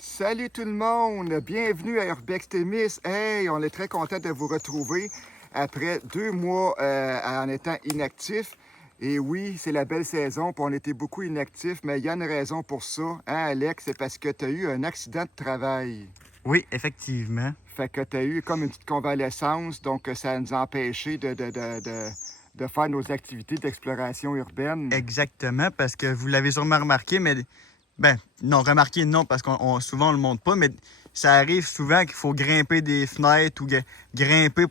Salut tout le monde, bienvenue à Urbex Témis. Hey, on est très content de vous retrouver après 2 mois en étant inactifs. Et oui, c'est la belle saison, puis on était beaucoup inactifs, mais il y a une raison pour ça, hein Alex? C'est parce que tu as eu un accident de travail. Oui, effectivement. Fait que tu as eu comme une petite convalescence, donc ça nous a empêchés de faire nos activités d'exploration urbaine. Exactement, parce que vous l'avez sûrement remarqué, mais non, remarqué non, parce qu'on souvent on le montre pas, mais ça arrive souvent qu'il faut grimper des fenêtres ou grimper ou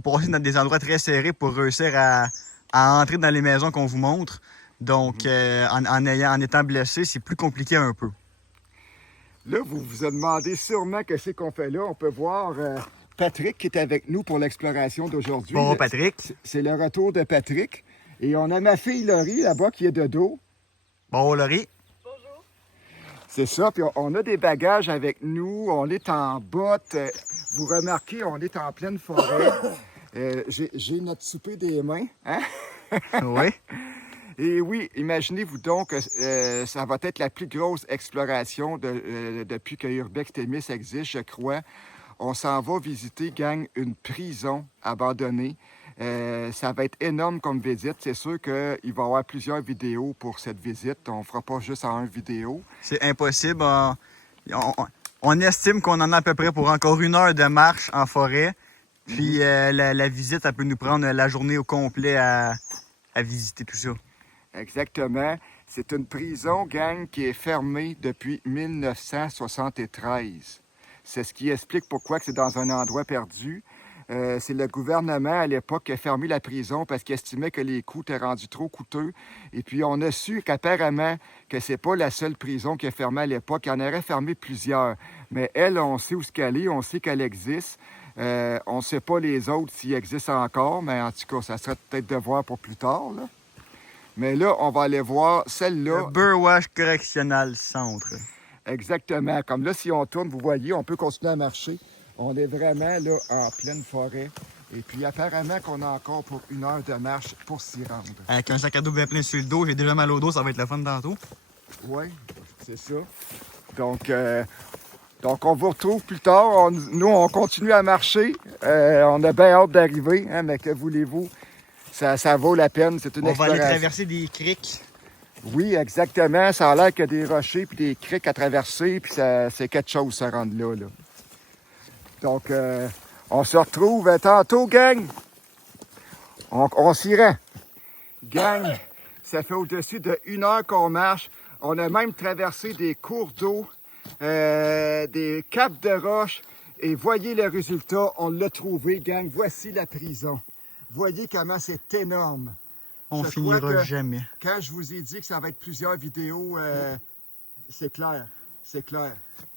passer dans des endroits très serrés pour réussir à entrer dans les maisons qu'on vous montre. Donc, en étant blessé, c'est plus compliqué un peu. Là, vous vous demandez sûrement qu'est-ce qu'on fait là. On peut voir Patrick qui est avec nous pour l'exploration d'aujourd'hui. Bon, Patrick. C'est le retour de Patrick. Et on a ma fille Laurie là-bas qui est de dos. Bon, Laurie. Bonjour. C'est ça. Puis on a des bagages avec nous. On est en bottes. Vous remarquez, on est en pleine forêt. J'ai notre souper des mains. Hein? Oui. Et oui, imaginez-vous donc que ça va être la plus grosse exploration depuis que Urbex Témis existe, je crois. On s'en va visiter, gang, une prison abandonnée. Ça va être énorme comme visite. C'est sûr qu'il va y avoir plusieurs vidéos pour cette visite. On ne fera pas juste en une vidéo. C'est impossible. On estime qu'on en a à peu près pour encore 1 heure de marche en forêt. Puis la visite, elle peut nous prendre la journée au complet à visiter tout ça. Exactement. C'est une prison, gang, qui est fermée depuis 1973. C'est ce qui explique pourquoi c'est dans un endroit perdu. C'est le gouvernement à l'époque qui a fermé la prison parce qu'il estimait que les coûts étaient rendus trop coûteux. Et puis on a su qu'apparemment que c'est pas la seule prison qui est fermée à l'époque. Il y en aurait fermé plusieurs. Mais elle, on sait où qu'elle est, on sait qu'elle existe. On ne sait pas les autres s'ils existent encore, mais en tout cas, ça serait peut-être de voir pour plus tard, là. Mais là, on va aller voir celle-là. Le Burwash Correctional Centre. Exactement. Comme là, si on tourne, vous voyez, on peut continuer à marcher. On est vraiment là en pleine forêt. Et puis apparemment qu'on a encore pour 1 heure de marche pour s'y rendre. Avec un sac à dos bien plein sur le dos, j'ai déjà mal au dos, ça va être le fun tantôt. Oui, c'est ça. Donc on vous retrouve plus tard. Nous, on continue à marcher. On a bien hâte d'arriver, hein, mais que voulez-vous? Ça vaut la peine, c'est une exploration. On va aller traverser des criques. Oui, exactement. Ça a l'air qu'il y a des rochers puis des criques à traverser, puis c'est quelque chose, se rendre là. Donc, on se retrouve tantôt, gang. On s'y rend. Gang, ça fait au-dessus de 1 heure qu'on marche. On a même traversé des cours d'eau, des capes de roches. Et voyez le résultat, on l'a trouvé, gang. Voici la prison. Voyez comment c'est énorme. On Je finira crois que jamais. Quand je vous ai dit que ça va être plusieurs vidéos, c'est clair. C'est clair.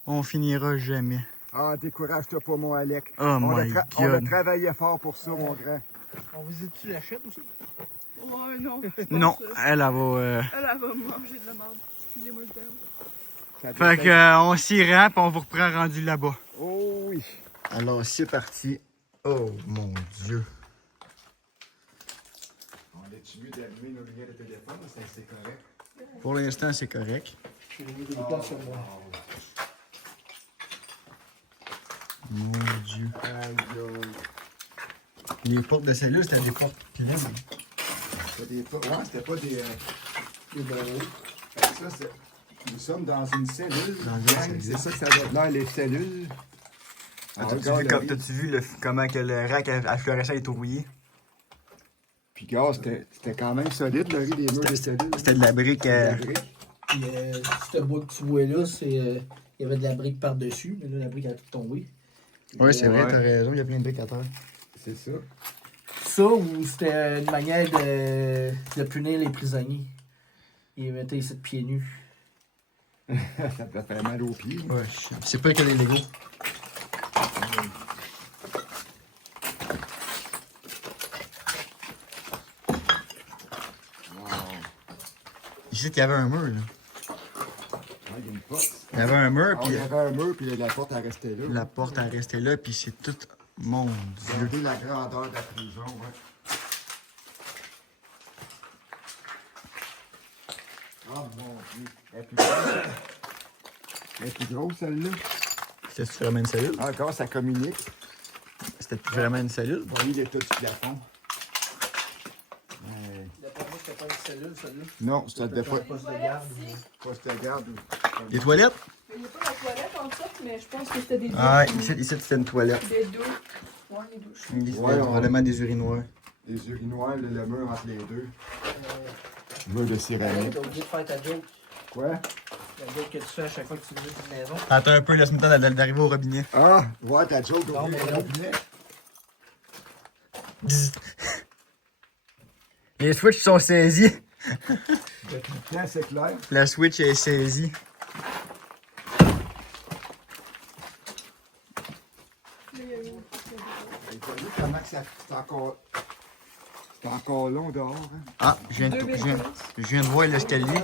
On finira jamais. Ah, décourage-toi pas, mon Alec. Oh On my a God. travaillé fort pour ça, mon grand. On visite-tu la chatte aussi? Ouais, non. Non, elle va... Elle va me manger de la merde. Excusez-moi le terme. Ça Fait doit que, être- on s'y rend, puis on vous reprend rendu là-bas. Oh oui. Alors, c'est parti. Oh mon Dieu. On est-tu mieux d'allumer nos lumières de téléphone? C'est correct. Pour l'instant, c'est correct. J'ai mis des plans sur moi. Mon Dieu. Aïe, aïe. Les portes de cellule, c'était des portes pleines. C'était pas des barreaux. Ça, nous sommes dans une cellule. Dans une Gang, cellule. C'est ça que ça doit être l'air, les cellules. Ah, regarde, Laurie. T'as-tu vu comment que le rack à fluorescent est rouillé? Puis, gars, c'était quand même solide, Laurie, les murs des cellules. C'était de la brique. La brique. Puis, ce bois que tu vois là, c'est. Il y avait de la brique par-dessus, mais là, la brique a tout tombé. Oui, c'est vrai, Ouais. t'as raison, il y a plein de briques à terre. C'est ça. Ça, ou c'était une manière de punir les prisonniers. Ils mettaient ici de pieds nus. Ça peut faire mal aux pieds. Ouais, c'est pas que des Legos. Ici, il y avait un mur, là. Ah, il y a une porte. Il y avait un mur, Ah, puis il y avait un mur, puis la porte a resté là. la porte a resté là, puis c'est tout... Mon Dieu. Regardez la grandeur de la prison, ouais. Oh mon Dieu. Et puis, Elle est plus grosse, celle-là. C'était vraiment une cellule? Ah, encore, ça communique. C'était vraiment une cellule? Vous voyez l'état du plafond. D'après moi, c'était pas une cellule, celle-là. Non, c'était des fois. Poste de garde. Poste de garde. Les toilettes? Il n'y a pas la toilette en fait, mais je pense que c'était des douches. Ah, ici c'était une toilette. Des douches. Ouais, les douches. C'était Ouais, probablement des urinoirs. Les urinoirs, le mur entre les deux. Mur de céramique. T'as oublié de faire ta joke. Quoi? La joke que tu fais à chaque fois que tu visites une maison. Attends un peu, laisse-moi le temps d'arriver au robinet. Ah, ouais, ta joke Non, ouvrir mais le non. robinet. Les switches sont saisis. Depuis le temps, c'est clair. La switch est saisie. Là, il y a eu- Vous voyez comment que c'est encore long dehors, hein? Ah, je viens de voir l'escalier.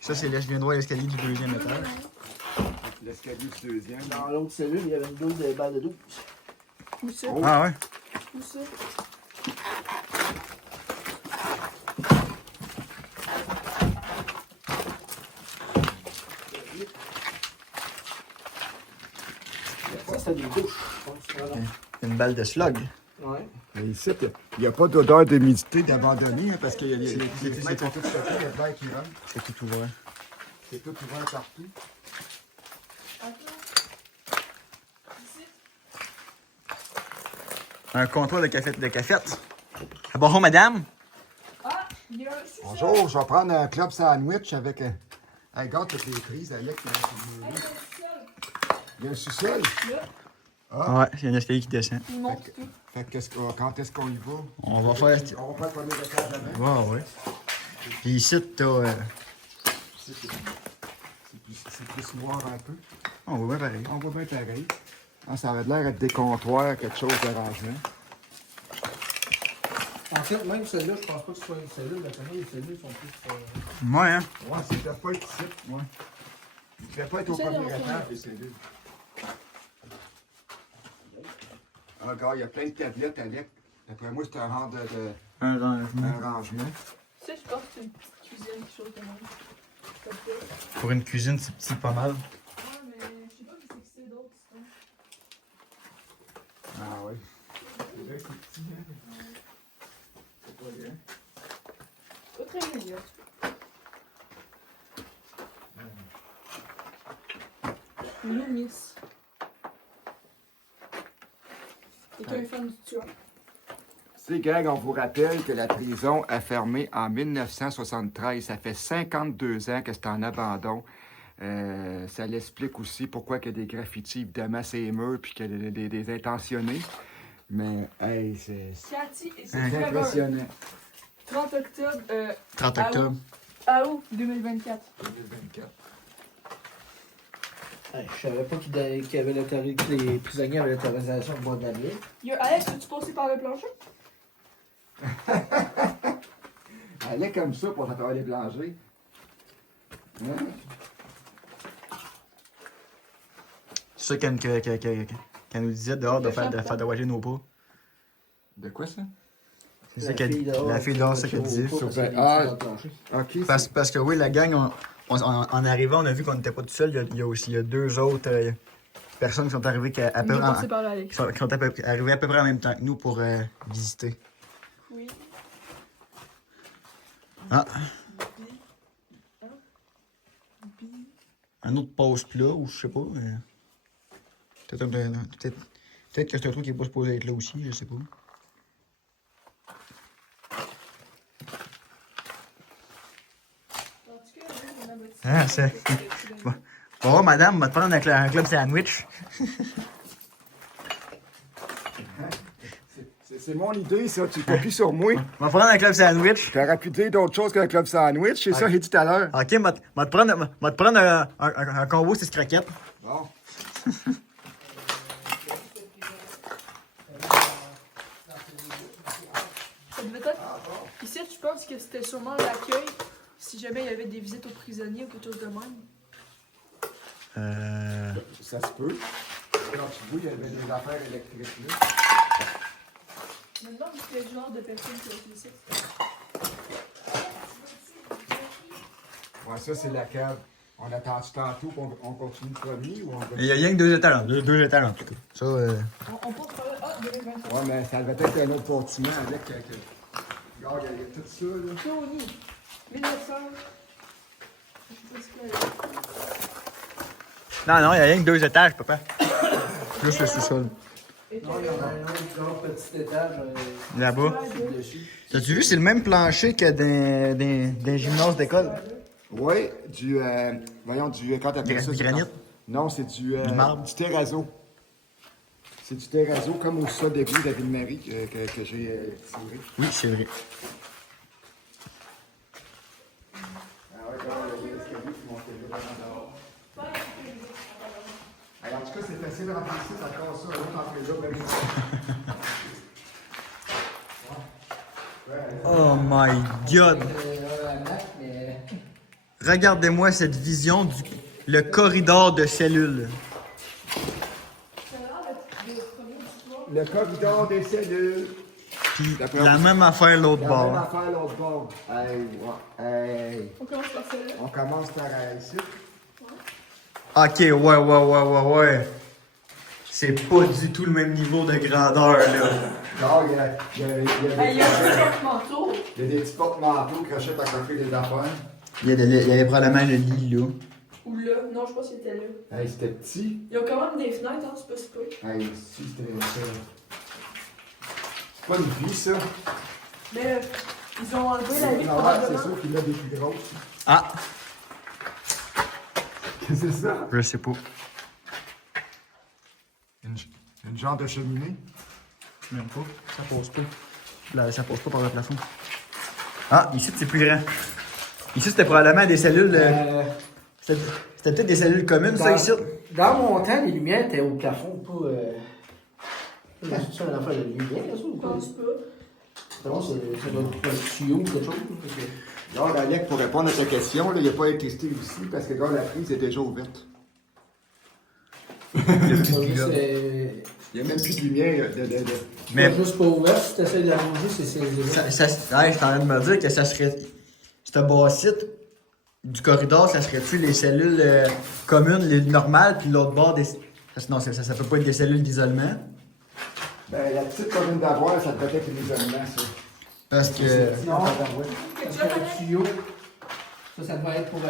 Ça, c'est je viens de voir l'escalier du deuxième étage. L'escalier du deuxième. Dans l'autre cellule, il y avait une douche de balle de 12. Où ça? Oh. Ah ouais? Où ça? Ça, c'était des douches, je pense. Voilà. Une balle de slug. Ouais. Mais ici, il n'y a pas d'odeur d'humidité d'abandonné, hein, parce que les fenêtres sont toutes stockées, il y a de l'air qui rentre. C'est tout ouvert. C'est tout ouvert partout. Un comptoir de cafette. Ah, bonjour, madame. Ah, il y a un sous-sol. Bonjour, je vais prendre un club sandwich avec... Regarde toutes les prises, Alex. Il y a un sous-sol. Ouais, il y a un escalier qui descend. Il monte tout. Fait que quand est-ce qu'on y va? On va faire... On va faire le premier étage avant. Ouais, ouais. Puis ici, t'as... C'est plus noir un peu. On voit bien pareil. On voit bien pareil. Ah, ça avait l'air d'être des comptoirs, quelque chose d'arrangement. En fait, même celle-là, je pense pas que ce soit une cellule. D'après moi, les cellules sont plus. Ouais, hein? Ouais, c'est peut-être pas être ici. Ouais. Il ne devait pas être au C'est premier dans le étage, les cellules. Encore, il y a plein de tablettes, Alex. D'après moi, c'est un rang Un rangement. un rangement. Ça, je pense que c'est une petite cuisine, quelque chose de même. Peut-être. Pour une cuisine, c'est petit pas mal. Ouais, mais je sais pas qu'est-ce que c'est d'autre, sinon. Ah oui. C'est vrai que c'est petit, hein? C'est pas bien. Pas très médiocre. Miss. T'es un fan du tueur. C'est Greg, on vous rappelle que la prison a fermé en 1973. Ça fait 52 ans que c'est en abandon. Ça l'explique aussi pourquoi il y a des graffitis, évidemment, ces murs, puis qu'il y a des intentionnés. Mais, hey, c'est Cathy et c'est c'est impressionnant. 30 octobre, 30 octobre. à août 2024. 2024. Hey, je savais pas qu'il y avait que les prisonniers avaient l'autorisation de boire de la bière. Alex, peux-tu passer par le plancher? Elle est comme ça pour faire les plangers. Hein? C'est ça qu'elle nous disait dehors de faire de wager nos pas. De quoi ça? C'est ça qu'elle la fille dehors, c'est ça qu'elle disait. Ok. Parce que oui, la gang, en arrivant, on a vu qu'on n'était pas tout seul. Il y a deux autres personnes qui sont arrivées On est passé par là, Alex. qui sont arrivées à peu près en même temps que nous pour visiter. Oui. Ah. Un autre pause-plat, ou je sais pas. Peut-être que c'est un truc qui n'est pas supposé être là aussi, je sais pas. Ah, c'est... Bon, madame, on va te prendre un club sandwich. C'est mon idée, ça. Tu copies sur moi. On va prendre un club sandwich. T'aurais pu dire d'autres choses qu'un club sandwich. C'est ça que j'ai dit tout à l'heure. Ok, on va te prendre un combo 6 croquettes. Bon. Ça devait être... Ici, tu penses que c'était sûrement l'accueil si jamais il y avait des visites aux prisonniers ou quelque chose de même? Ça se peut. Quand tu vois, il y avait des affaires électriques là. Je me demande quel genre de personne qui a été ici. Ouais, ça, c'est la cave. On attend-tu tantôt qu'on continue le premier ou on va... Il y a rien que 2 étages, deux étages en tout cas. Ça, On peut travailler. Ah, 2025. Ouais, mais ça va être un autre bâtiment avec... Regarde, il y a tout ça, là. Tony. 1900. Je sais pas ce qu'il y a. Non, il y a rien que 2 étages, papa. Plus le sous-sol. Non, il y en a un autre petit étage Là-bas. dessus. T'as-tu vu, c'est le même plancher que des gymnases d'école? Oui, voyons, quand t'appelles ça? Du granit? Non, c'est du marbre? du terrazzo. C'est du terrazzo, comme au sol d'église de Ville-Marie que j'ai tiré. Oui, c'est vrai. Ah ouais, regarde, il y a l'escalier qui monte là dehors. En tout cas, c'est facile à remplir ça, ça casse ça, l'autre entre les autres, Oh my god! Mais Regardez-moi cette vision du le corridor de cellules. Ça a l'air d'être le premier du soir. Le corridor des cellules. Puis D'après la vous, même affaire l'autre la même bord. affaire l'autre bord. Hey, ouais, hey. On commence par celle-là. On commence par ici. Ok, ouais. C'est pas du tout le même niveau de grandeur, là. Non, il y a Il y a un porte-manteau. il y a des petits porte-manteaux crochés à côté des affaires. Il y avait probablement le lit, là. Ou là. Non, je pense qu'il était là. Hey, c'était petit. Il y a quand même des fenêtres, hein, c'est pas si peu. Hey, si, c'était ça. C'est pas une vie, ça. Mais ils ont enlevé la vie Non, c'est probablement. sûr qu'il y en a des plus grosses. Ah, Qu'est-ce que c'est ça? je sais pas. Une genre de cheminée. Même pas. Ça passe pas. Là, ça passe pas par le plafond. Ah, ici, c'est plus grand. Ici, c'était probablement des cellules. C'était peut-être des cellules communes, ça, ici. Dans mon temps, les lumières étaient au plafond, pas. C'est ça, une affaire de lumière, ça, ou Je quoi? pense pas. Non, ça doit être un tuyau ou quelque chose. Regarde, Alec, pour répondre à ta question, là, il n'y a pas d'électricité ici parce que regarde, la prise est déjà ouverte. Il y a plus de C'est gars. Il n'y a même plus de lumière. Mais juste pas ouvert, si tu essaies de la manger, c'est ouais, je suis en train de me dire que ça serait. Ce bas-site du corridor, ça serait-tu les cellules communes, les normales, puis l'autre bord des. Non, ça peut pas être des cellules d'isolement. Ben, la petite commune d'avoir, ça devait être une isolement, ça. Parce que. Non, parce que le tuyau, ça devrait être pour.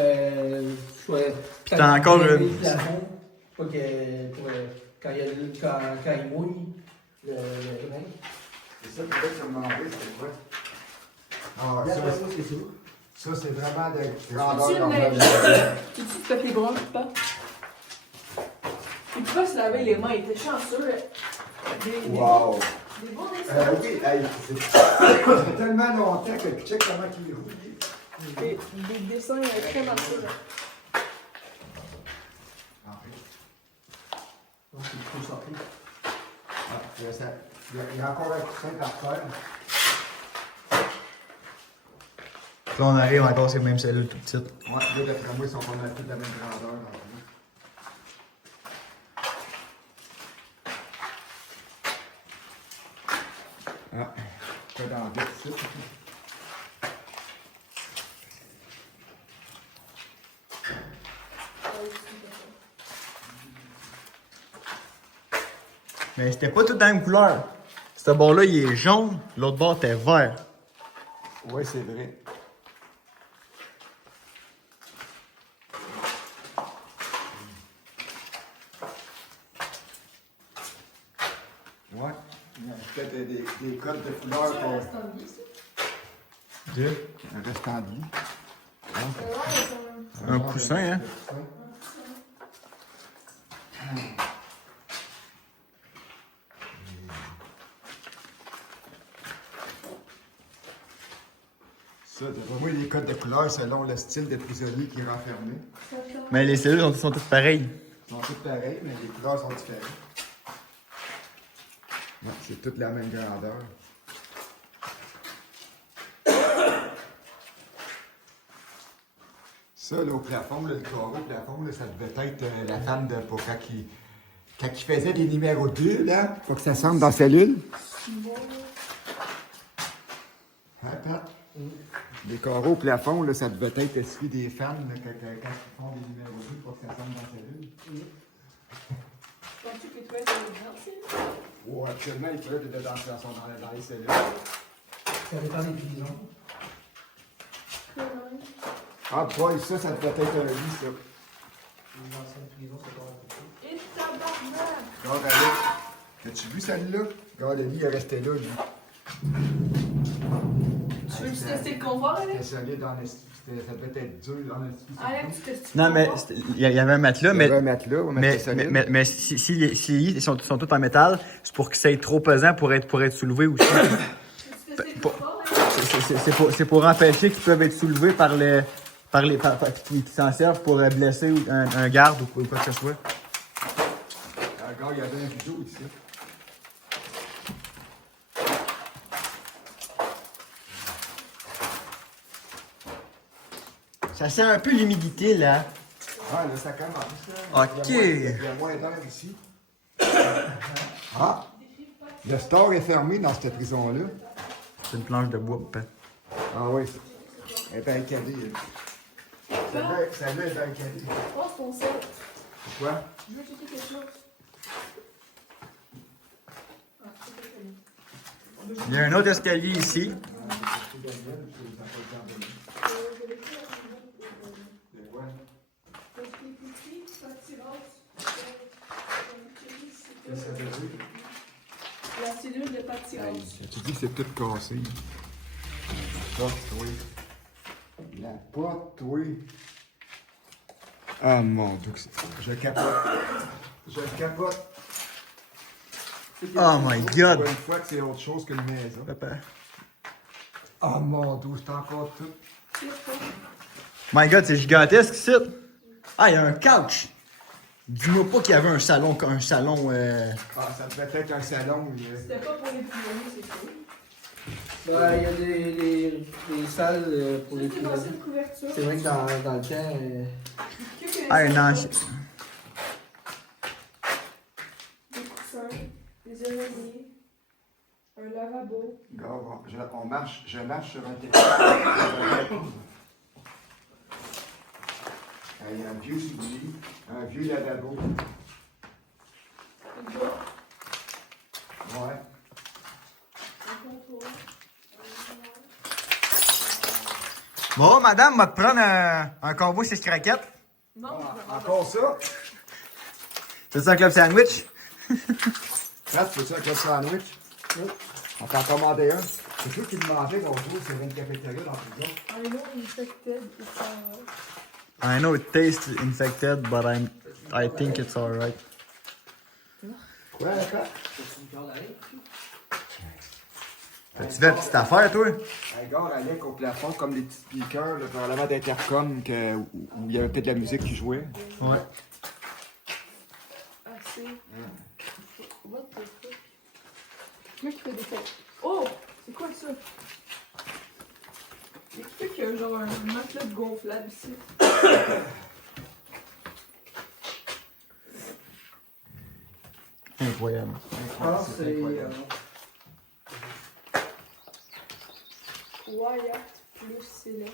Soit. T'as encore le une- plafond, pas que. Pour, quand il mouille, le grain. C'est ça, peut-être que je me demandais, c'était quoi? Ah, D'après moi, c'est ça. ça, c'est vraiment de C'est-tu grandeur une normale. C'est-tu du papier brun, pas? Il peut pas se laver les mains, il était chanceux. Wow! Des bons dessins. Oui, hey, ça fait tellement longtemps que check comment il roule. Des dessins très marqués. Donc, il faut sortir. Il y a encore un coussin à refaire. Là, on arrive encore ces mêmes cellules tout petites. Ouais, là, d'après moi, ils sont pas mal tous de la même grandeur. Ah, pas dans le vite ici. Mais c'était pas tout dans la même couleur. Ce bord-là, il est jaune, l'autre bord était vert. Oui, c'est vrai. Ouais, il y a peut-être des codes de couleur Ça pour reste en vie, ça? Deux. un restant de vie. Un coussin, hein? Ça, d'après moi, les codes de couleur selon le style de prisonnier qui est renfermé. Mais les cellules sont toutes pareilles. Ils sont toutes pareilles, mais les couleurs sont différentes. Non, c'est toute la même grandeur. Ça, là, au plafond, là, le carreau au plafond, là, ça devait être la femme de pour quand il faisait des numéros 2, là. Faut que ça semble dans la cellule. Hein, Pat? Les carreaux au plafond, là, ça devait être celui des fans là, quand ils font des numéros 2 pour que ça sonne dans la cellule. Penses-tu que les toilettes sont dedans, c'est? Oh, actuellement, les toilettes étaient sont dans les cellules. Ça dépend des prisons. Ah, boy, ça devait être un lit, ça. Les anciennes prisons, c'est pas un peu. Et tabarnak! Regarde, Alex. As-tu vu celle-là? Regarde, le lit, il est resté là, lui. Tu veux tester le confort, C'était Alex? solide dans ça devait être dur dans l'esprit. Alex, tu testes Non, mais il y avait un matelas, Il y avait un matelas, mais c'était solide. mais si les lits sont tous en métal, c'est pour que ça ait trop pesant pour être soulevé aussi. Tu testes le confort, Alex? C'est pour empêcher qu'ils peuvent être soulevés par qui s'en servent pour blesser un garde ou quoi que ce soit. Regarde, il y avait un rideau ici. Ça sent un peu l'humidité, là. Ah, là, ça commence. Là. OK. Il y a moins d'air ici. Ah! Le store est fermé dans cette prison-là. C'est une planche de bois, papa. Ah oui, elle est barricadée. Celle-là est barricadée. Oh, c'est ton sel. Quoi? Je veux checker quelque chose. Ah, c'est Il y a un autre escalier ici. La cellule de pâtirage. Tu dis que c'est tout cassé. La porte, oui. La porte, oui. Ah mon Dieu, je capote. Je capote. Oh my God. Une fois que c'est autre chose qu'une maison. Papa. Ah mon Dieu, c'est encore tout. My God, c'est gigantesque ici. Ah, il y a un couch. Dis-moi pas qu'il y avait un salon. Ah, ça devait être un salon. C'était pas pour les prisonniers, c'est sûr. Ben, il y a des salles pour les C'est une ancienne prisonniers. couverture. C'est vrai que dans le temps, Ah, un ancien. Des coussins, des oreillers, un lavabo. Je marche sur un terrain. Il y a un vieux soulier, un vieux lavabo. Une boîte, Ouais. un comptoir, Bon, madame, on va te prendre un combo 6 craquettes. Non, Encore ça? C'est ça un club sandwich? Là, tu veux-tu un club sandwich? Oui. On t'en commandait un. C'est toi qui le mangeais l'autre jour sur une cafétéria dans le prison. I know infected, it's alright. I know it tastes infected, but I think it's alright. Quoi, quoi? c'est une corde à l'air. T'as-tu fait une petite affaire, toi? Un gars avec au plafond comme des petits speakers, là, probablement d'intercom où il y avait peut-être de la musique qui jouait. Ouais. Assez. What the fuck? Moi qui fais des fêtes. Oh! C'est quoi ça? Il y a quelqu'un qui a genre un matelas gonflable ici. Incroyable. Ah, c'est. Wyatt plus Céleste.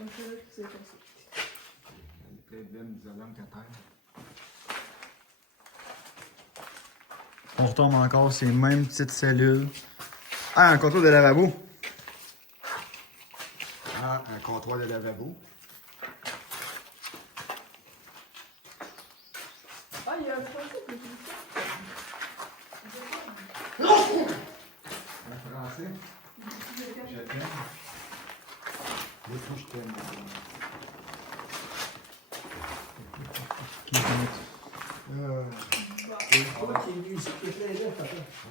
Un peu là qui s'est passé. Il y a plein de laine isolante à terre. On retombe encore ces mêmes petites cellules. Ah, un contour de lavabo. Ah, un comptoir de lavabo. Ah, il y a un français qui est Un français. Je t'aime. Les coups, je t'aime.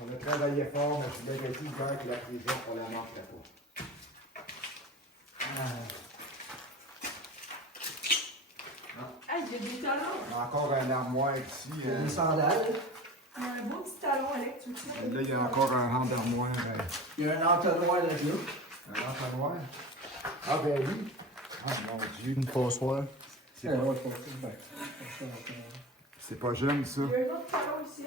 On a travaillé fort, mais je voulais tout faire que la prison, on la manquerait pas. Ah, il y a des talons. Encore un armoire ici. Des sandales. Il y a un beau petit talon, Alex. Tu veux que Là, il y a encore un rang d'armoire. Il y a un entonnoir là-là. Un entonnoir. Ah, ben oui. Ah, mon Dieu. Une passoire. C'est pas jeune, ça. Il y a un autre talon ici.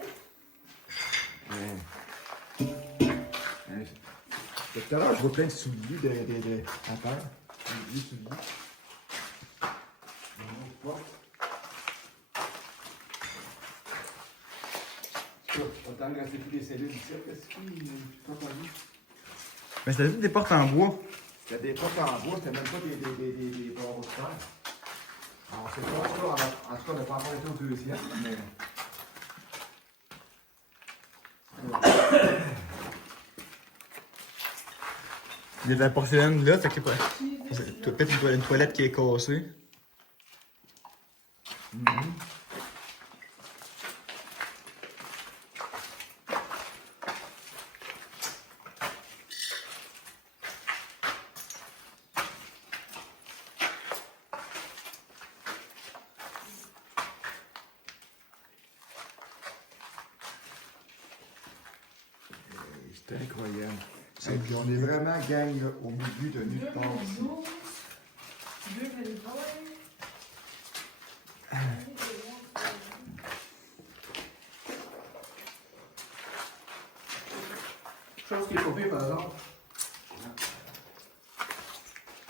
Tout à l'heure, je vois plein de souliers à terre. Des souliers. Une autre porte. On va t'en rester plus des cellules ici. Qu'est-ce qu'il pas connu? Mais c'était toutes des portes en bois. C'était des portes en bois, c'était même pas des barreaux de fer. Alors, c'est pas ça. En tout cas, on n'a pas encore été au deuxième, mais. Il y a de la porcelaine là, fait que quoi? Peut-être une toilette qui est cassée. C'est incroyable. Et puis on est vraiment gang là, au milieu de nulle part. 2012, 2020. Chose qui est pas pire, par exemple.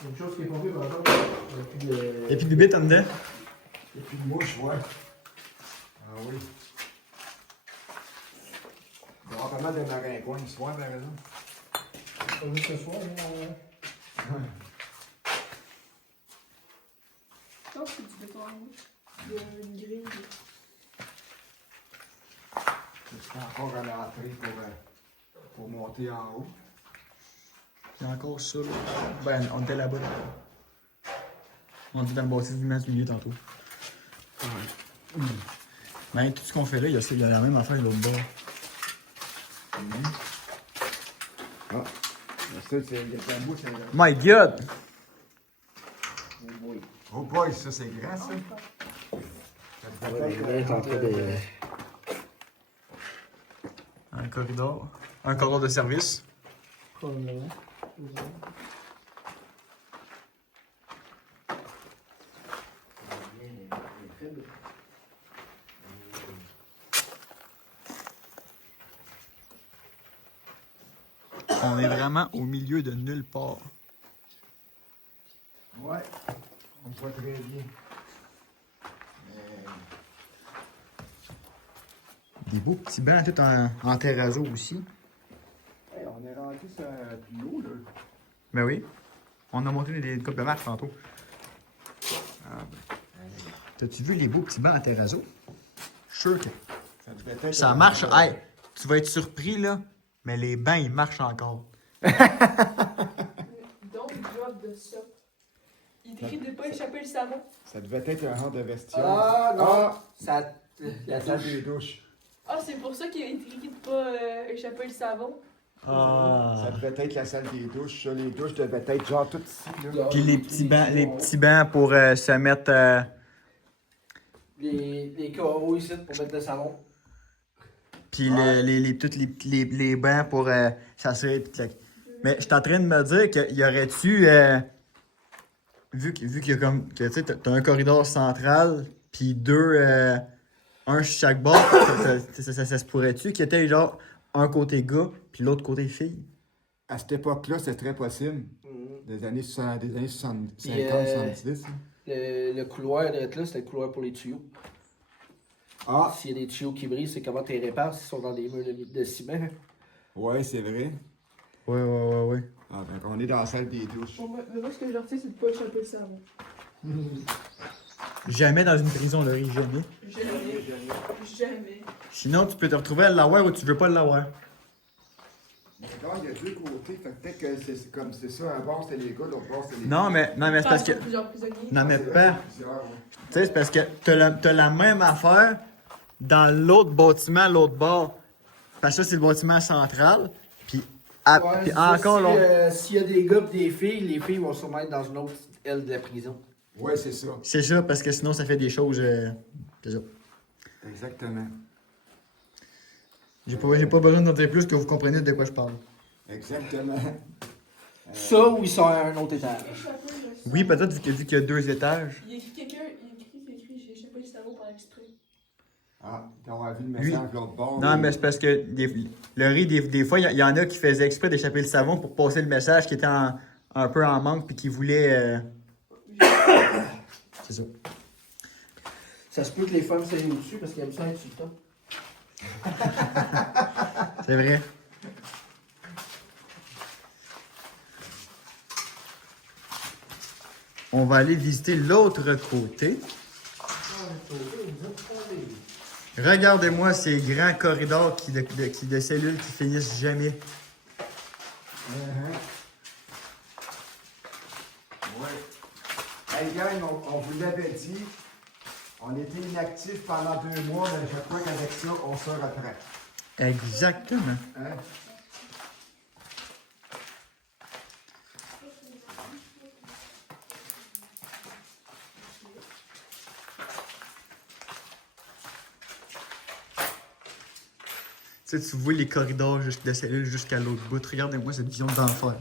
Une chose qui est pas pire, par exemple. Et puis bébé, t'en dedans? Et puis de mouche, ouais. Ah oui. Il y aura pas mal de maringouins ce soir, par exemple. Pas juste ce soir, hein. Je pense que c'est du béton en rouge. Une grille. C'est encore à l'entrée pour monter en haut. Il y a encore ça là. Ben, on était là-bas. On était dans le bâtisse du match milieu tantôt. Mais tout ce qu'on fait là, il y a la même affaire de l'autre bord. Ah, ça, c'est un bout, c'est grand. My God! Oh boy, ça, c'est grand, ça. Ça devrait être, en train de. Un corridor. Un corridor de service. Probablement. On est vraiment au milieu de nulle part. Ouais, on voit très bien. Des beaux petits bancs tout en terrazzo aussi. Hey, on est rendu sur plus haut, là. Ben oui. On a monté des coupes de marche tantôt. Ah ben. T'as-tu vu les beaux petits bancs en terrazzo? Je suis sûr que Ça devait être ça marche. Hey, tu vas être surpris là, mais les bancs ils marchent encore. Donc, job de ça. Il écrit de pas échapper le savon. Ça devait être un rang de vestiaire. Ah non! Ah, Ça. la salle des douches. Ah, c'est pour ça qu'il a écrit de pas échapper le savon. Ça devait être la salle des douches. Ça, les douches devaient être genre toutes ici, là. Puis les petits bancs pour se mettre. Les carreaux ici pour mettre le savon. Puis tous les bancs pour s'assurer. Mais je suis en train de me dire qu'il y aurait-tu. Vu qu'il y a comme. Que, tu sais, t'as un corridor central, puis deux. Un sur chaque bord. Ça se pourrait-tu qu'il y ait genre un côté gars, puis l'autre côté fille? À cette époque-là, c'était très possible. Des années 60, 50, Puis, 70. Le couloir d'être là, c'était le couloir pour les tuyaux. Ah, S'il y a des tuyaux qui brisent, c'est comment tu les répares s'ils sont dans des murs de ciment. ouais, c'est vrai. Ouais. Ah, ben, on est dans la salle des douches. Bon, mais moi, ce que je retiens, c'est de pas échapper le savon. Jamais dans une prison, Laurie, jamais. Jamais. Sinon, tu peux te retrouver à l'avoir ou tu veux pas l'avoir. Mais regarde, il y a deux côtés. Fait que peut-être que c'est comme c'est ça. Un bord, c'est les gars, l'autre bord, c'est les Non, mais c'est parce que. Plusieurs prisonniers. Non, mais C'est pas. plusieurs, ouais. Tu sais, c'est parce que t'as la même affaire dans l'autre bâtiment, l'autre bord. Parce que ça, c'est le bâtiment central. Puis, puis encore là. S'il y a des gars et des filles, les filles vont sûrement être dans une autre aile de la prison. Ouais, c'est ça. C'est ça, parce que sinon, ça fait des choses. C'est ça. Exactement. J'ai pas besoin d'en dire plus que vous compreniez de quoi je parle. Exactement. Ça, ou ils sont à un autre étage. Échapper le savon. Oui, peut-être vu qu'il y a 2 étages. Il écrit j'ai échappé le savon par exprès. Ah, t'as vu le Lui- message de l'autre bord. Non, lui. mais c'est parce que le riz, des fois, il y en a qui faisaient exprès d'échapper le savon pour passer le message qui était un peu en manque puis qui voulait. C'est ça. Ça se peut que les femmes s'aillent au-dessus parce qu'elles aiment ça être sur le top. C'est vrai. On va aller visiter l'autre côté. Regardez-moi ces grands corridors de cellules qui finissent jamais. Ouais. Hey gang, on vous l'avait dit, on était inactifs pendant 2 mois, mais je crois qu'avec ça, on se reprend. Exactement. Hein? Tu sais, tu vois les corridors de cellules jusqu'à l'autre bout. Regardez-moi cette vision d'enfer.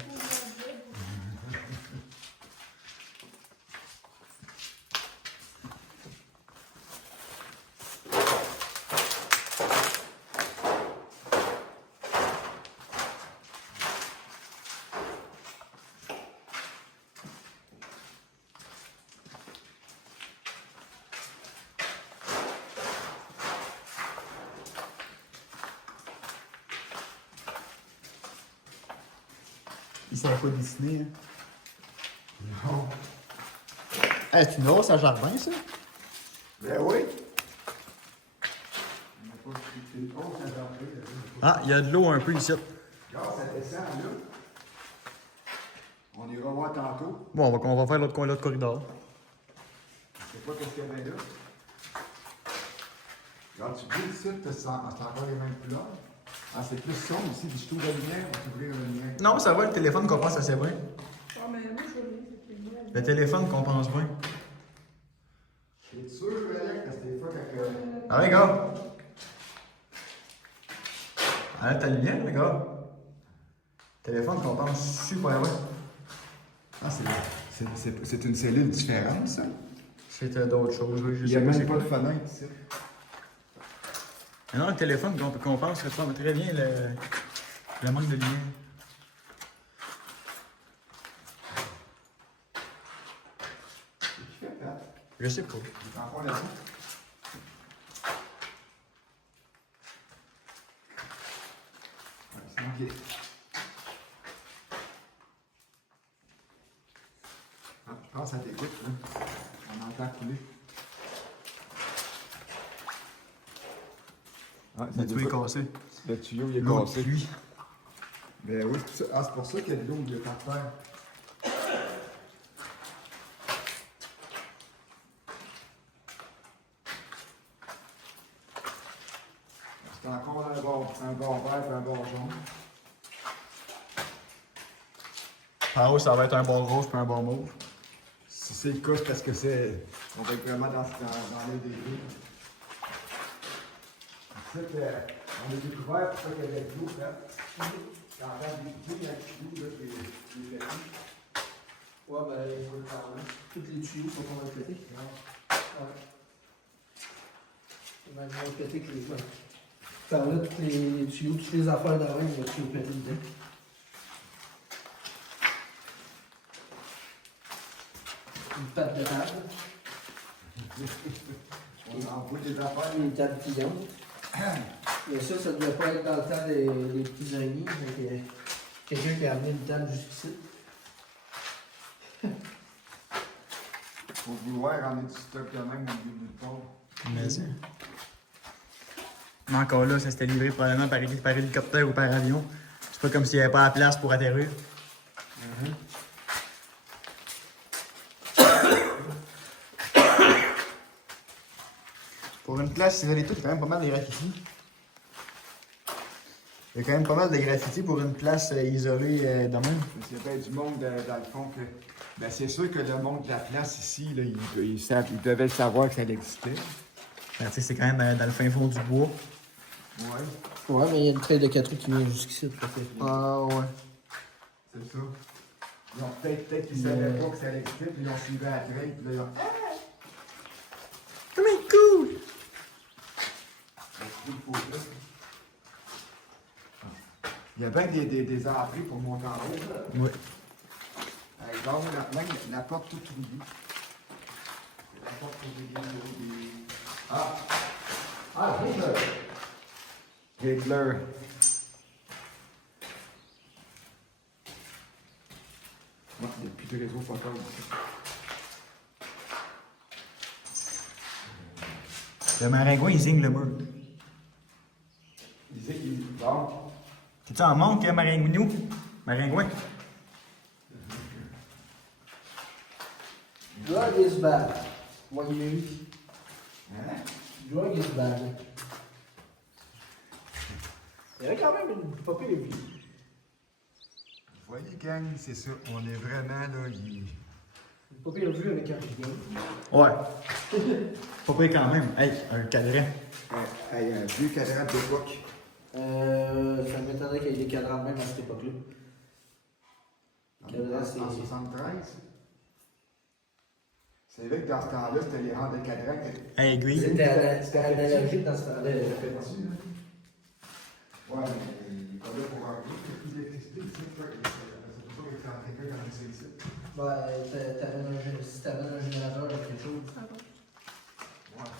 Ils savent pas dessiner, hein? Non. Hey, c'est une hausse à jardin, ça? Ben oui. Ah, il y a de l'eau un peu ici. Regarde, ça descend là. On ira voir tantôt. Bon, on va faire l'autre corridor. Je sais pas qu'est-ce qu'il y avait là. Regarde, tu vois ici, c'est encore les mêmes couleurs. Ah, c'est plus sombre ici, puis je trouve la lumière, on peut ouvrir la lumière. Non, ça va, le téléphone compense assez bien. Ah, mais moi, je veux Le téléphone compense bien. T'es sûr, Alex, parce que des fois, quand. Ah, regarde! Arrête ta lumière, regarde. Le téléphone compense super bien. Ah, c'est une cellule différente, ça. C'était d'autres choses, oui, je Il n'y sais a pas même c'est pas quoi. de fenêtre ici. Mais non, le téléphone compense très bien le manque de lumière. Qu'est-ce qu'il fait, Pat? Je sais pas. Il est encore là-dessus. Ouais, c'est ok. Ah, je pense à tes gouttes, là. On entend couler. Ah, Le tuyau est cassé. Le tuyau, il est L'eau de cassé. pluie. Ben oui, c'est pour ça, c'est pour ça qu'il y a de l'eau de par terre. C'est encore un bord vert et un bord jaune. En haut, ça va être un bord rose puis un bord mauve. Si c'est le cas, c'est parce que c'est. On va être vraiment dans l'île des villes. Ensuite, on a découvert pour ça qu'il y avait de l'eau, là. Quand on a découvert, il y a de l'eau, là, qui est pété. Ouais, ben, il faut le faire là. Tous les tuyaux sont pas répétés. Ouais. Il va être pété que les fois. Par là, tous les tuyaux, toutes les affaires d'avant, il va tout péter dedans. Une patte de table. On envoie des affaires. Une table pliante. Mais ça ne devait pas être dans le temps des prisonniers. Donc, quelqu'un qui a amené une table jusqu'ici. Faut vouloir ramener du stock quand même au milieu du port. Mais encore là, ça s'était livré probablement par hélicoptère ou par avion. C'est pas comme s'il n'y avait pas la place pour atterrir. Pour une place isolée toute, il y a quand même pas mal de graffitis. Il y a quand même pas mal de graffitis pour une place isolée de même. Il y a bien du monde dans le fond que. Ben, c'est sûr que le monde de la place ici, là, ils devaient savoir que ça existait. Ben, tu sais, c'est quand même dans le fin fond du bois. Ouais, Ouais, mais il y a une traîne de 4 roues qui vient jusqu'ici. Ah ouais. c'est ça. Ils ont peut-être qu'ils savaient pas que ça existait, puis ils ont suivi la traîne, puis là, ils ont. Comme cool! Il y a bien des entrées pour monter en haut. Oui. Donc, même la porte toute rouillée. La porte toute rouillée. Ah! Ah, Hitler. Hitler. Non, il n'y a plus de réseau photo ici. Le maringouin, il zigne le mur. Il dit qu'il. Bon. T'es-tu en manque, hein, maringouin? Maringouin? Drug is bad. What you mean? Hein? Drug is bad. Il y avait quand même une pas pire vie. Vous voyez, gang, c'est ça. On est vraiment là. Une pas pire vue avec un game. Ouais. Pas pire quand même. Hey, un cadran. Un vieux cadran d'époque. Ça m'étonnerait qu'il y ait des cadrans même à cette époque-là. Cadran, c'est. En 73. C'est vrai que dans ce temps-là, c'était les rangs de cadrans. Hey, aiguille. C'était analogique dans ce temps-là. Ouais, mais il est pas là pour un peu. Il y a plus d'électricité ici. C'est pour ça qu'il est en train de lancer ici. Si t'avais un générateur avec quelque chose. Ah bon. Ouais.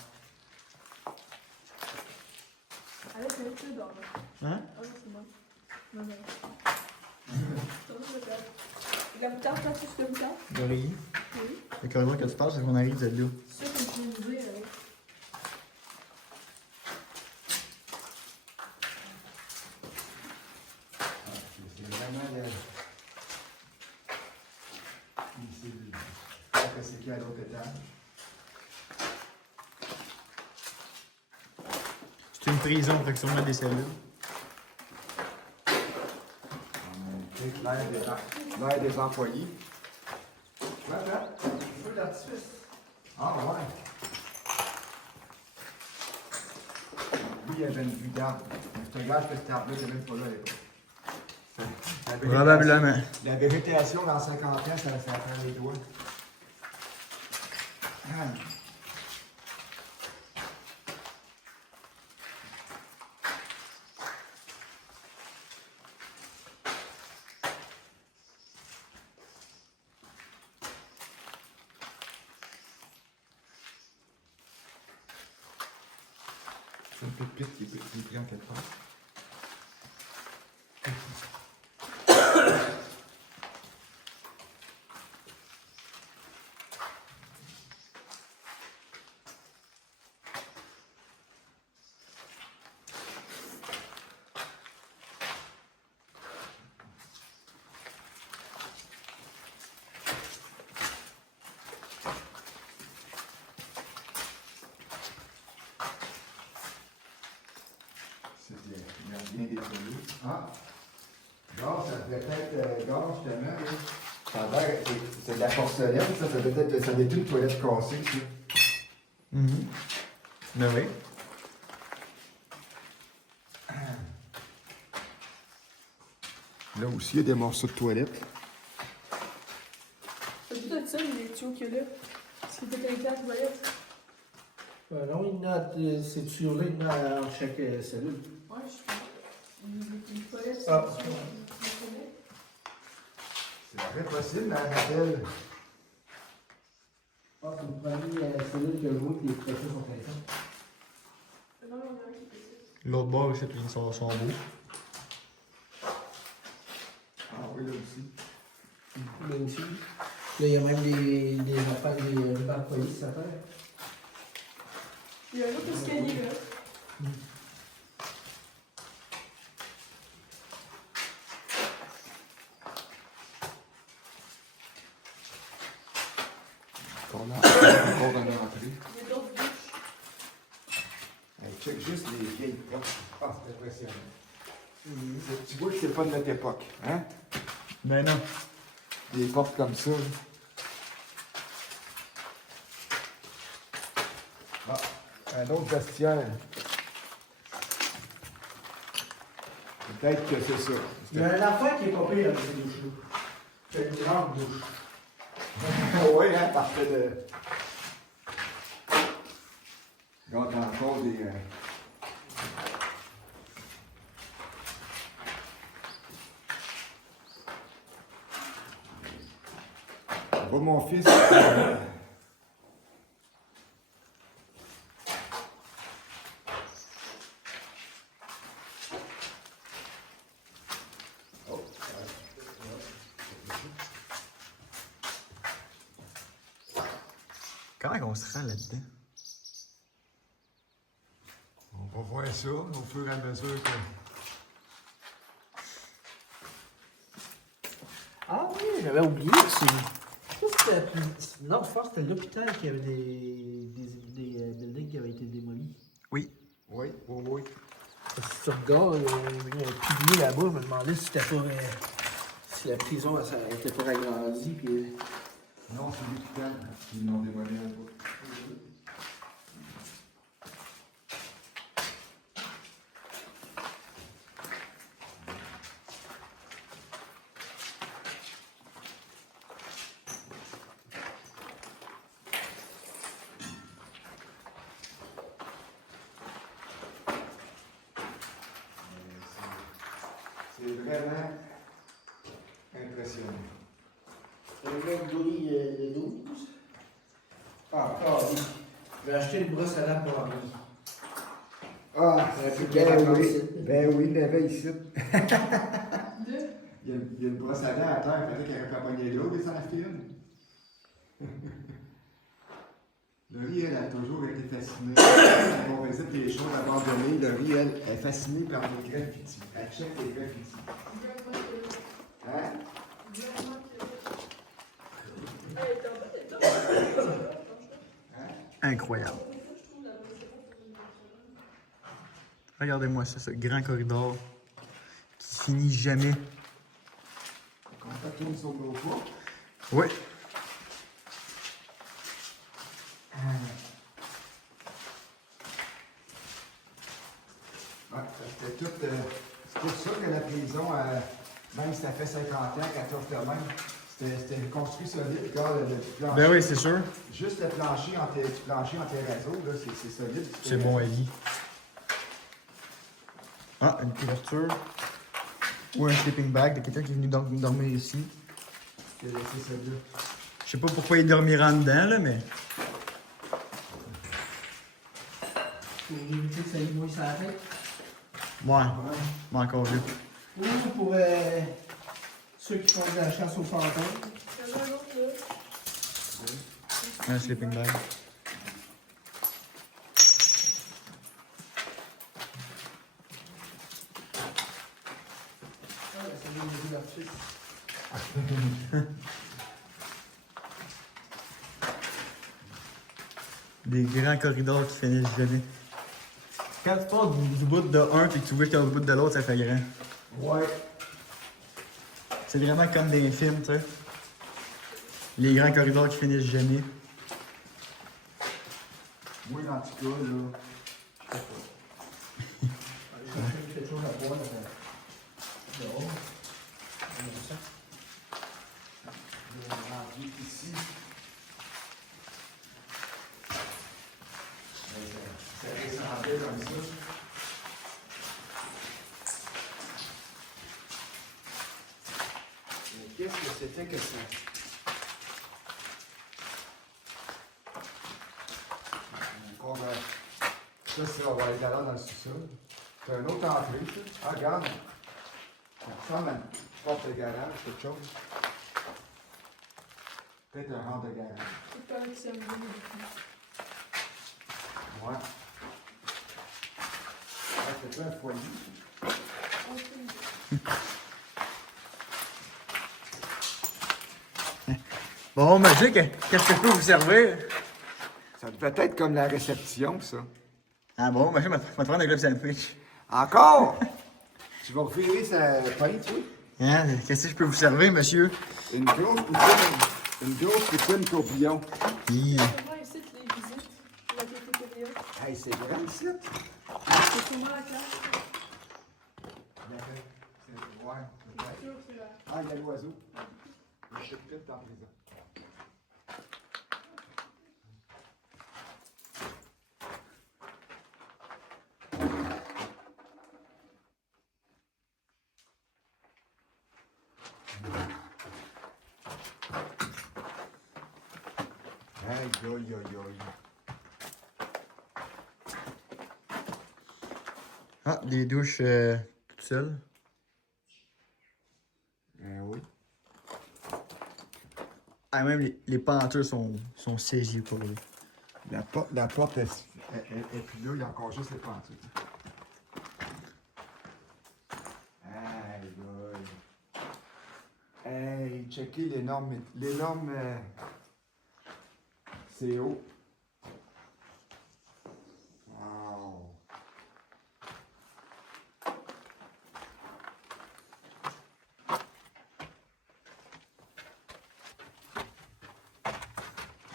Allez, c'est un peu d'or. Hein? Ah non, c'est moi. Non, non. C'est bon, je vais la moutarde, t'as tout ce moutarde? L'oreiller. Oui. Le corridor que tu passes, c'est qu'on arrive de là. C'est ça que je viens de dire, là. C'est vraiment le. Ici, je sais pas c'est qui à l'autre étage. C'est une prison, fait que sûrement des cellules. L'air des employés. Attends, un feu d'artifice. Ah ouais. Lui, il avait une vue d'arbre. Je te regarde que cet arbre-là n'était même pas là à l'époque. Probablement. La végétation dans 50 ans, ça prend les doigts. Ah. C'est une petite qui est pris en quelque part. C'était bien détruit. Ah! Gaz, ça devait être gaz, justement. Là. Ça a l'air, c'est de la porcelaine, ça devait être, ça devait être une toilette cassée, ça. Ben oui. Là aussi, il y a des morceaux de toilette. C'est tout de ça, les tuyaux qu'il y a là. Parce qu'il était avec la toilette. Non, il y en a, ces tuyaux-là, il y en a dans chaque cellule. Ouais, je suis pas. Une toilette, c'est Ah. C'est très possible, hein, Raphaël? Ah, c'est le premier cellule que je vois que les préfets sont présents. Non, il y en a un qui fait ça. L'autre bord, ici, ils sont beaux. Ah oui, là aussi. Là aussi. Là, il y a même des affaires, des barcolis, ça fait. Il y a un autre escalier là. Encore dans l'entrée. Il y a d'autres douches. Hey, check juste les vieilles portes. Ah, c'est impressionnant. Tu vois que c'est pas de notre époque, hein? Ben non. Des portes comme ça. Là. Ah, un autre vestiaire. Peut-être que c'est ça. Il y a une affaire qui est pas pire avec ces douches-là. C'est une grande douche. Oui, hein, parce que de. Regarde encore des. pas mon fils. Comment on se rend là-dedans? On va voir ça au fur et à mesure que... Ah oui, j'avais oublié que c'est. Ça, non, je pense que c'était l'hôpital qui avait des buildings qui avaient été démolis. Oui. Oui, oui, oui. Parce que tu regardes, il y a un pilier là-bas, je me demandais si c'était pas. Si la prison elle était pas agrandie. Puis... Non, c'est l'hôpital qui l'ont démoli un peu. C'est vraiment impressionnant. Le mec Louis de 12. Ah, oui. Je vais acheter une brosse à dents pour lui. Ah, c'est ben bien oui, avancé. ben oui, il l'avait ici. Deux. Il y a une brosse à dents à terre, il fallait qu'elle aurait pas pogné là, mais ça en a fait une. Laurie, elle a toujours été fascinée. Quand on visite les choses abandonnées, Laurie, elle est fascinée par les graffitis. Elle check les graffitis. Hein? Incroyable. Regardez-moi ça, ce grand corridor qui finit jamais. Quand ça tourne sur nos pas. Oui. Ouais, c'était tout, c'est pour ça que la prison, même si ça fait 50 ans qu'elle t'offre de même, c'était construit solide. Regarde le plancher. Ben oui, c'est sûr. Juste le plancher en terrazzo, là, c'est solide. C'est bon à vie. Ah, une couverture. Ou un sleeping bag de quelqu'un qui est venu dormir ici. C'est solide. Je sais pas pourquoi il dormira en dedans, là, mais. Pour éviter que ça lui mouille sa tête. Ouais, mais encore vu. Ou pour ceux qui font de la chasse aux fantômes. Il y en a un autre là. Un sleeping bag. Ah, c'est bien des ouvertures. Des grands corridors qui finissent jamais. Quand tu pars du bout de un et que tu vois jusqu'au bout de l'autre, ça fait grand. Ouais. C'est vraiment comme des films, tu sais. Les grands corridors qui finissent jamais. Moi, en tout cas, là, je sais pas. J'ai quelque chose à boire dehors. Ça. Je vais rentrer ici. Ça descendait comme ça. Mais qu'est-ce que c'était que ça? Encore, ça, c'est on va aller là dans le sous-sol. C'est un autre entrée, ça. Ah, regarde. Ça ressemble à une porte de garage, quelque chose. Peut-être un rang de garage. C'est pas que c'est un boulot depuis. Ouais. Ouais, c'est pas un foyer. Bon, Magique, qu'est-ce que je peux vous servir? Ça devait être comme la réception, ça. Ah bon, Magique, je vais te prendre un club sandwich. Encore? Tu vas revirer sa pain, tu vois? Hein? Qu'est-ce que je peux vous servir, monsieur? Une grosse poutine tourbillon. Hi. Comment ici les visites? La cafétéria. Hey, c'est grand, ici. C'est comment la classe? Ouais, C'est sûr, c'est là. ah, il y a l'oiseau. Je suis peut-être en prison. Aïe, aïe, aïe, aïe. Ah, des douches toutes seules. Oui. Ah, même les pentures sont saisies pour lui. La porte est puis là, il y a encore juste les pentures. Aïe, aïe. Hey, checkez l'énorme CO. Wow.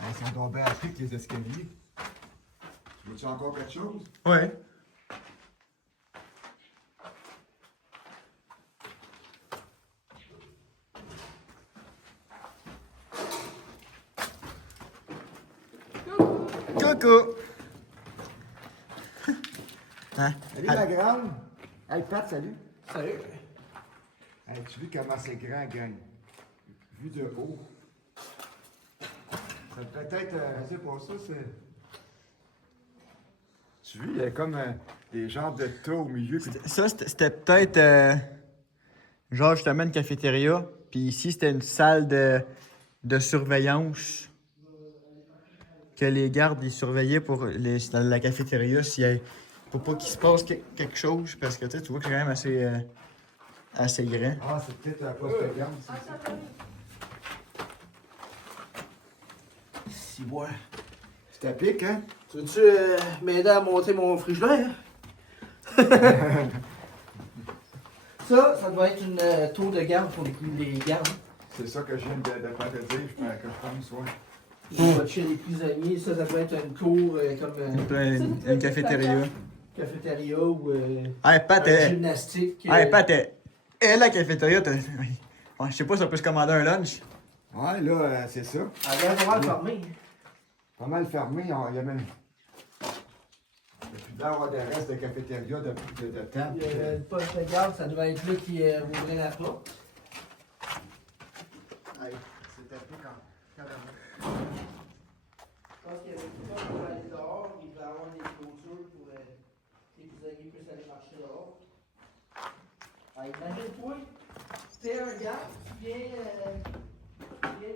Ils sont donc bien appris que les escaliers. Veux-tu encore quelque chose? Ouais. Coucou! Hein? Salut la grande! Hey Pat, salut! Salut. Hey, tu vois comment c'est grand, gang? Vu de haut. Ça peut-être, c'est pas ça, c'est. Tu vois, il y a comme des genres de tas au milieu. Puis... Ça, c'était peut-être genre justement une cafétéria. Puis ici, c'était une salle de surveillance que les gardes ils surveillaient pour dans la cafétéria pour pas qu'il se passe quelque chose. Parce que tu vois que c'est quand même assez grand. Ah, c'est peut-être un poste de garde. Ah, ça va. Si, ouais. C'est à pic, hein? Tu veux-tu m'aider à monter mon frigidaire? Ça doit être une tour de garde pour les gardes. C'est ça que je viens de te dire, que je pense, ouais. On va chez les prisonniers. Ça doit être une cour comme Une cafétéria. cafétéria ou Hey, Pat, un gymnastique. hey, Pat, la cafétéria, ouais, je sais pas si on peut se commander un lunch. Ouais, là, c'est ça. Elle a vraiment fermé. Pas mal fermé, il y a même. Il y a plus d'avoir des restes de cafétéria de table. Le poste de garde, ça doit être là qui ouvrait la porte. Hey, c'est à pic en Je pense qu'il y avait tout ça pour aller dehors. Il devait y avoir des clôtures pour que les prisonniers puissent aller marcher dehors. Alors, imagine-toi, t'es un gars, tu viens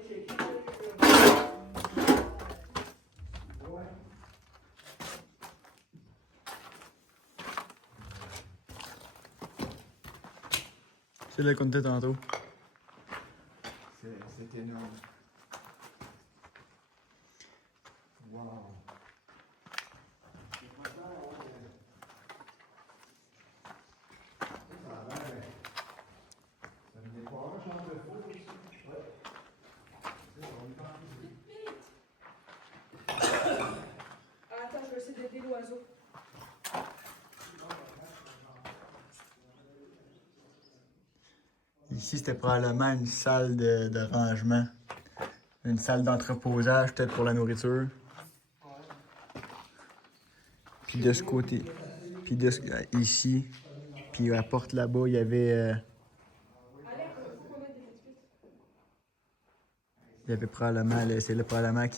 checker. Ouais. C'est là qu'on était tantôt. C'est énorme. Wow. Ah, attends, je vais essayer d'aider l'oiseau. Ici, c'était probablement une salle de rangement. Une salle d'entreposage, peut-être pour la nourriture. Puis de ce côté. Puis ici. Puis à la porte là-bas, il y avait. Il y avait probablement. C'est là probablement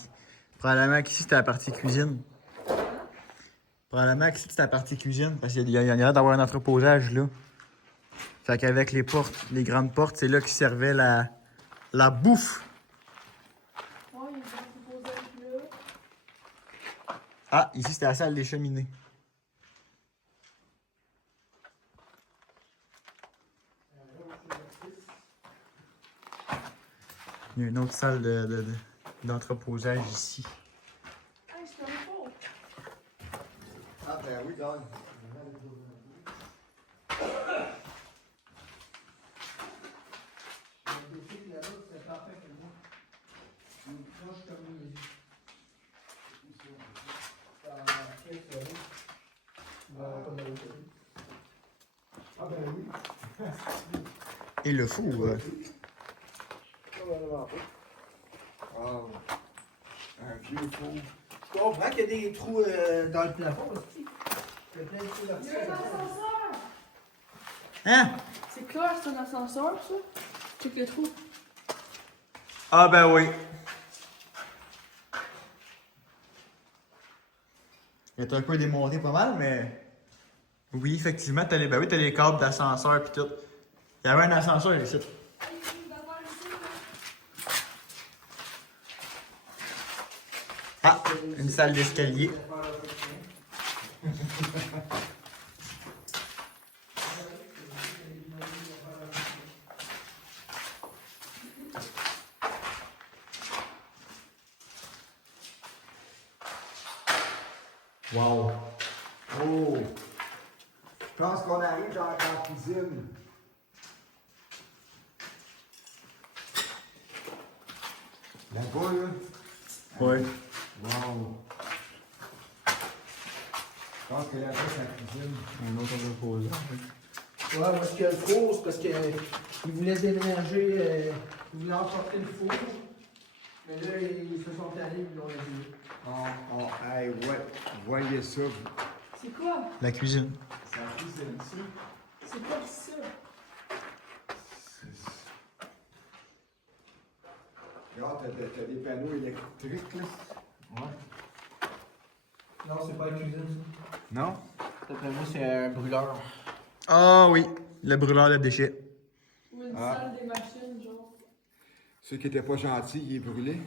qu'ici, c'était la partie cuisine. Probablement qu'ici, c'était la partie cuisine. Parce qu'il y a l'air d'avoir un entreposage là. Fait qu'avec les portes, les grandes portes, c'est là qu'ils servaient la bouffe. Ouais, il y a des entreposages là. Ah, ici, c'était la salle des cheminées. Il y a une autre salle d'entreposage ici. Hey, c'est un faux. Ah, ben oui, Don. Ah, ben oui. Et le fou, Wow. Un vieux four. Tu comprends qu'il y a des trous dans le plafond aussi? Il y a plein de trous Il y a un là-dessus. ascenseur! Hein? C'est clair, c'est un ascenseur, ça? Check le trou. Ah ben oui. Il est un peu démonté pas mal, mais. Oui, effectivement, t'as les câbles d'ascenseur pis tout. Il y avait un ascenseur ici. Ah, une salle d'escalier. Wow. Oh! Je pense qu'on arrive dans la cuisine. Là-bas, là. Ouais. Wow! Je pense que là-bas, c'est la cuisine. Un autre reposant. Ouais, parce que le four, c'est parce qu'ils voulaient déménager, ils voulaient emporter le four. Mais là, ils se sont allés, ils l'ont réduit. Hey, ouais, voyez ça. C'est quoi? La cuisine. C'est la cuisine, ça. C'est quoi ça? Regarde, t'as des panneaux électriques, là. Ouais. Non, c'est pas la cuisine, ça. Non? D'après moi, c'est un brûleur. Ah oui, le brûleur de déchets. Ou une Ah. salle des machines, genre. Ceux qui étaient pas gentils, ils est brûlé.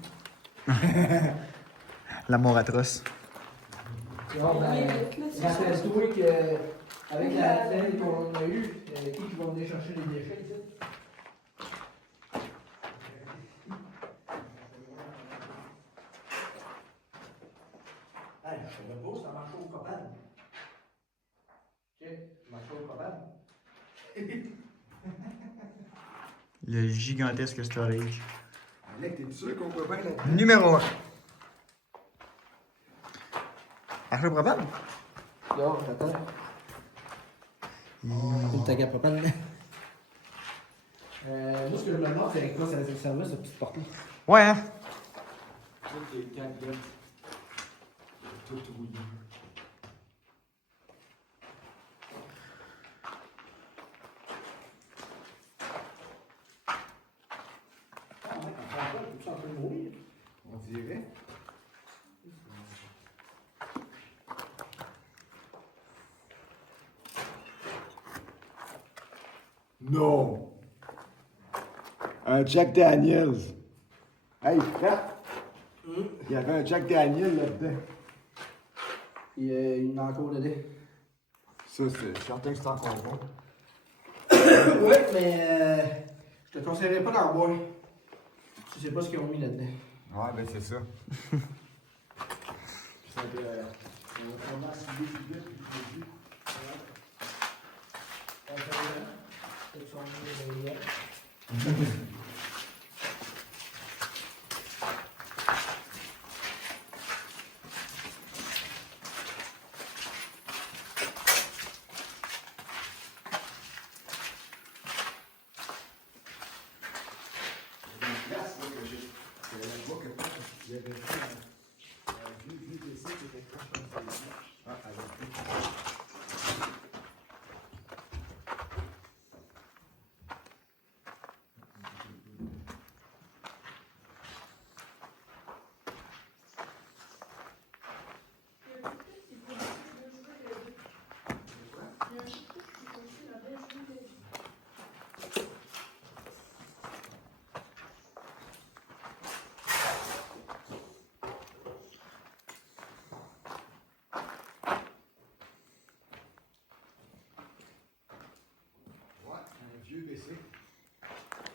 L'amour atroce. Non, ben, rappelle-toi qu'avec la traîne qu'on a eue, qui va venir chercher les déchets, ici? Hey, je savais pas, ça marche au copane. Ok, ça marche au copane. Le gigantesque storage. Alec, t'es sûr qu'on peut bien là-dedans? Numéro 1. Arche propane? Yo, attends. Une tag à propane. Moi, ce que je me demande, c'est avec quoi ça servait, cette petite porte-là. Ouais, hein? Toutes les canettes. Tout rouillé. On dirait. Non! Un Jack Daniels. Hey, frère! Il y avait un Jack Daniels là-dedans. Il en a encore dedans. Ça, c'est certain que c'est encore bon. Oui, mais je te conseillerais pas d'en boire. Tu sais pas ce qu'ils ont mis là-dedans. Ouais, ben c'est ça. Ça on a suivi plus vite, plus vite.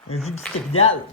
Un vieux bicépédale.